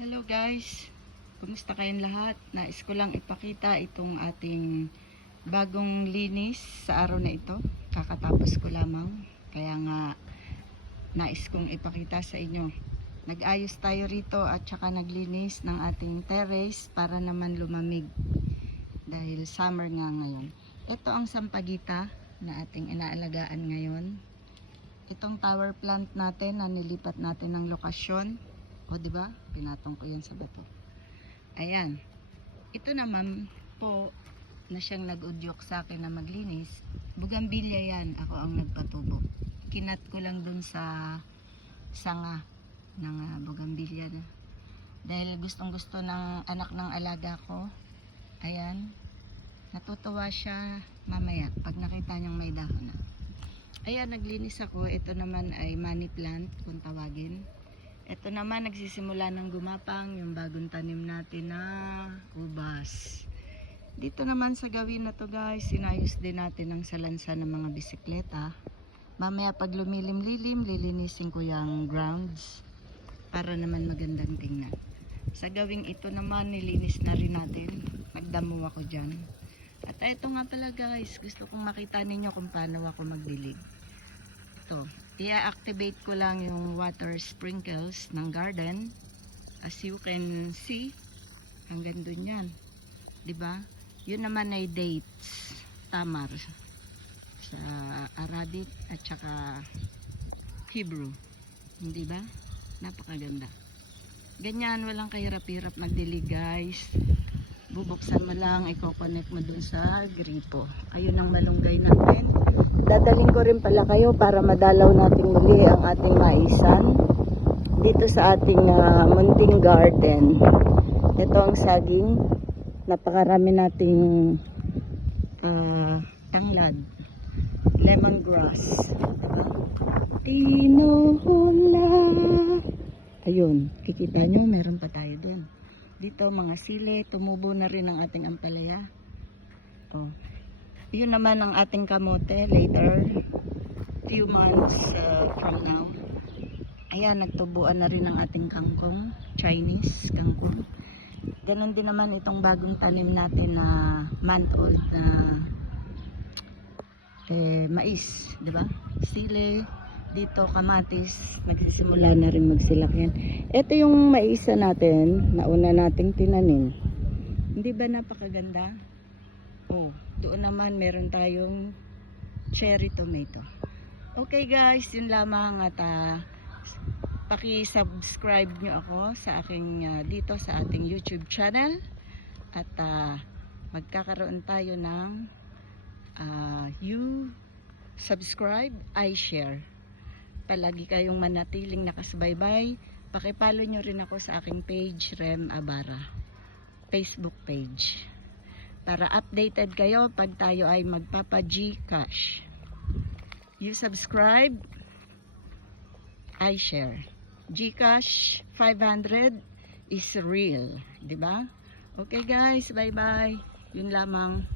Hello guys, kumusta kayong lahat? Nais ko lang ipakita itong ating bagong linis sa araw na ito. Kakatapos ko lamang, kaya nga nais kong ipakita sa inyo. Nag-ayos tayo rito at saka naglinis ng ating terrace para naman lumamig dahil summer nga ngayon. Ito ang sampagita na ating inaalagaan ngayon. Itong tower plant natin na nilipat natin ng lokasyon. O diba? Pinatong ko yan sa bato. Ayan. Ito naman po na siyang nag-udyok sa akin na maglinis. Bugambilya yan. Ako ang nagpatubo. Kinat ko lang dun sa sanga ng bugambilya na. Dahil gustong gusto ng anak ng alaga ko. Ayan. Natutuwa siya mamaya pag nakita niyang may dahon na. Ayan, naglinis ako. Ito naman ay money plant kung tawagin. Ito naman nagsisimula ng gumapang yung bagong tanim natin na ubas. Dito naman sa gawin na to guys, sinayos din natin ang salansa ng mga bisikleta. Mamaya pag lumilim-lilim, lilinisin ko yung grounds para naman magandang tingnan. Sa gawing ito naman, nilinis na rin natin. Nagdamo ako dyan. At ito nga pala guys, gusto kong makita ninyo kung paano ako magdilig. Ito. I-activate ko lang yung water sprinkles ng garden. As you can see, hanggang dun yan. Diba? Yun naman ay dates, tamar sa Arabic at saka Hebrew. Hindi ba? Napakaganda. Ganyan, walang kahirap-hirap magdilig guys. Bubuksan mo lang, i-connect mo dun sa gripo. Ayun ang malunggay natin. Dadaling ko rin pala kayo para madalaw natin muli ang ating maisan dito sa ating munting garden. Ito ang saging. Napakarami nating tanglad. Lemongrass. Tinola. Ayun, kikita nyo, meron pa tayo dun. Dito mga sili, tumubo na rin ang ating ampalaya. Oh. Yun naman ang ating kamote later, few months from now. Ayan, nagtubuan na rin ang ating kangkong, Chinese kangkong. Ganon din naman itong bagong tanim natin na month-old na mais, di ba? Sili, dito kamatis, nagsisimula na rin magsilak yan. Ito yung maisa natin, nauna nating tinanim. Hindi ba napakaganda? Oh, doon naman meron tayong cherry tomato. Okay guys, yun lamang at paki-subscribe nyo ako sa aking dito sa ating YouTube channel at magkakaroon tayo ng you subscribe, I share. Palagi kayong manatiling nakasubaybay. Paki-follow nyo rin ako sa aking page, Rem Abara, Facebook page. Para updated kayo pag tayo ay magpapa-Gcash. You subscribe, I share. Gcash 500 is real, 'di ba? Okay guys, bye-bye. Yun lamang.